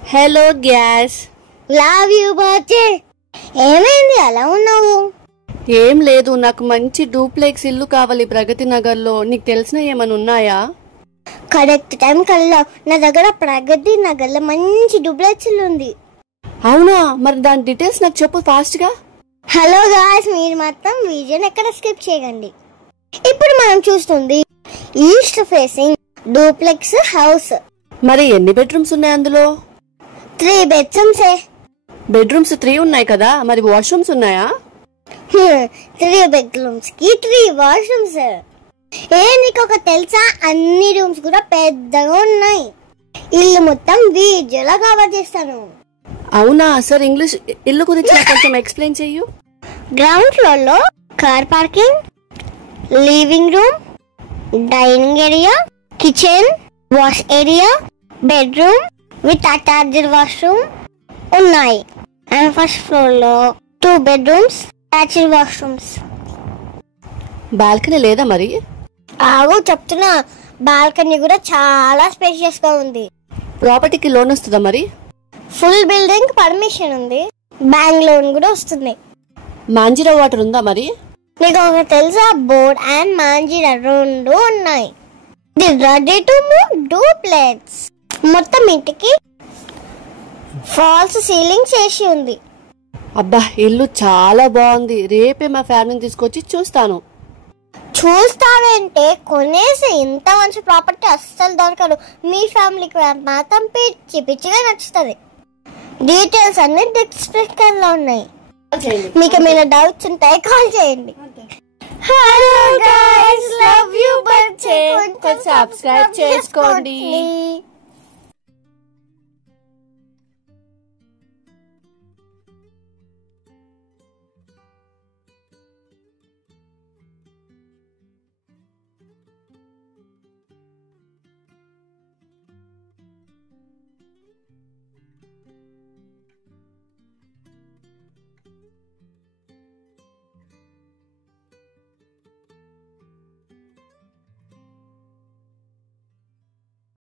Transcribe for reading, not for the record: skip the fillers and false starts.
Hello gas. Love you birthday. ఏమైంది అలా ఉన్నావు? ఏం లేదు, నాకు మంచి డూప్లెక్స్ ఇల్లు కావాలి ప్రగతి నగర్ లో. నీకు తెలిసిన ఏమైనా ఉన్నాయా? కరెక్ట్ టైం కల్లా నా దగ్గర ప్రగతి నగర్ లో మంచి డూప్లెక్స్ ఇల్లు ఉంది. అవునా? మరి దాని డీటెయిల్స్ నాకు చెప్పు ఫాస్ట్ గా. హలో గాయ్స్, మీరు మాత్రం వీడియోని ఎక్కడ స్కిప్ చేయకండి. ఇప్పుడు మనం చూస్తుంది ఈస్ట్ ఫేసింగ్ డూప్లెక్స్ హౌస్. మరి ఎన్ని బెడ్రూమ్స్ ఉన్నాయి అందులో? 3 bedrooms. బెడ్రూమ్స్ 3 ఉన్నాయి కదా, మరి వాష్రూమ్స్ ఉన్నాయా? 3 bedrooms కి 3 washrooms. నీకు ఒక తెలుసా, అన్ని రూమ్స్ కూడా పెద్దగా ఉన్నాయి. ఇల్లు మొత్తం వీడియోలా కవర్ చేస్తాను. అవునా? సార్ ఇంగ్లీష్ ఇల్లు గురించి నాకు కొంచెం ఎక్స్ప్లెయిన్ చెయ్యు. గ్రౌండ్ ఫ్లోర్ లో car parking, living room, dining area, kitchen, wash area, bedroom with attached washroom ఉన్నాయి. అండ్ ఫస్ట్ ఫ్లోర్ లో 2 bedrooms, అటాచ్డ్ వాష్రూమ్స్. బాల్కనీ లేదా మరి? ఆగు చెప్తున్నా, బాల్కనీ కూడా చాలా స్పేషియస్ గా ఉంది. ప్రాపర్టీకి లోన్ వస్తుందా మరి? ఫుల్ బిల్డింగ్ పర్మిషన్ ఉంది, బ్యాంక్ లోన్ కూడా వస్తుంది. మాంజిరా వాటర్ ఉందా మరి? నీకు ఒక తెలుసా, బోర్డ్ అండ్ మాంజిరా 2 ఉన్నాయి. ఇది రెడీ టు మూవ్ డూప్లెక్స్. మొత్తం ఇంటికి ఫాల్స్ సీలింగ్ చేసి ఉంది. అబ్బా, ఇల్లు చాలా బాగుంది. రేపే మా ఫ్యామిలీని తీసుకొచ్చి చూస్తాను. చూస్తావంటే కొనేసి, ఇంత మంచి ప్రాపర్టీ అస్సలు దొరకదు. మీ ఫ్యామిలీకి మాత్రం పిచ్చిగా నచ్చుతుంది. డీటెయిల్స్ అన్ని డిస్క్రిప్షన్ లో ఉన్నాయి. మీకు ఏమైనా డౌట్స్ ఉంటే కాల్ చేయండి. Hello guys, love you birthday. Subscribe చేసుకోండి.